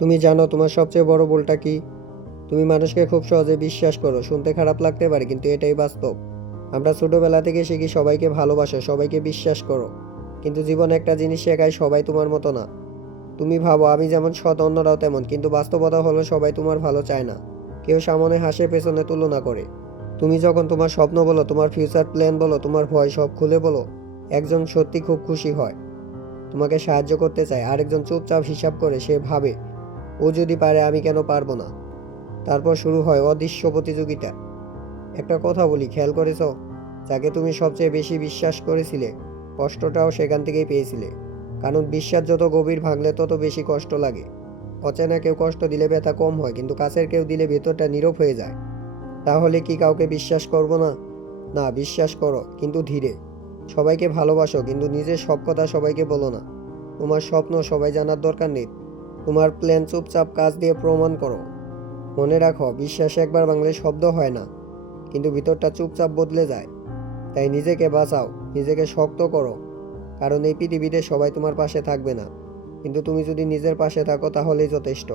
তুমি জানো তোমার সবচেয়ে বড় ভুলটা কি? তুমি মানুষকে খুব সহজে বিশ্বাস করো। শুনতে খারাপ লাগতে পারে, কিন্তু এটাই বাস্তব। আমরা ছোটবেলা থেকে শিখি সবাইকে ভালোবাসো, সবাইকে বিশ্বাস করো। কিন্তু জীবনে একটা জিনিস শেখায়, সবাই তোমার মতো না। তুমি ভাবো আমি যেমন সৎ, অন্যরাও তেমন, কিন্তু বাস্তবতা হলো সবাই তোমার ভালো চায় না। কেউ সামনে হাসে, পেছনে তুলনা করে। তুমি যখন তোমার স্বপ্ন বলো, তোমার ফিউচার প্ল্যান বলো, তোমার ভয় সব খুলে বলো, একজন সত্যি খুব খুশি হয়, তোমাকে সাহায্য করতে চায়। আরেকজন চুপচাপ হিসাব করে, সে ভাবে ও যদি পারে আমি কেন পারবো না। তারপর শুরু হয় অদৃশ্য প্রতিযোগিতা। একটা কথা বলি, খেয়াল করেছো? যাকে তুমি সবচেয়ে বেশি বিশ্বাস করেছিলে, কষ্টটাও সেখান থেকেই পেয়েছিলে। কারণ বিশ্বাস যত গভীর ভাঙলে তত বেশি কষ্ট লাগে। অচেনা কেউ কষ্ট দিলে ব্যথা কম হয়, কিন্তু কাছের কেউ দিলে ভেতরটা নীরব হয়ে যায়। তাহলে কি কাউকে বিশ্বাস করবো না? না, বিশ্বাস করো, কিন্তু ধীরে। সবাইকে ভালোবাসো, কিন্তু নিজের সব কথা সবাইকে বলো না। তোমার স্বপ্ন সবাই জানার দরকার নেই। তোমার প্ল্যান চুপচাপ কাজ দিয়ে প্রমাণ করো। মনে রাখো, বিশ্বাস একবার ভাঙলে শব্দ হয় না, কিন্তু ভিতরটা চুপচাপ বদলে যায়। তাই নিজেকে বাঁচাও, নিজেকে শক্ত করো। কারণ এই পৃথিবীতে সবাই তোমার পাশে থাকবে না, কিন্তু তুমি যদি নিজের পাশে থাকো তাহলেই যথেষ্ট।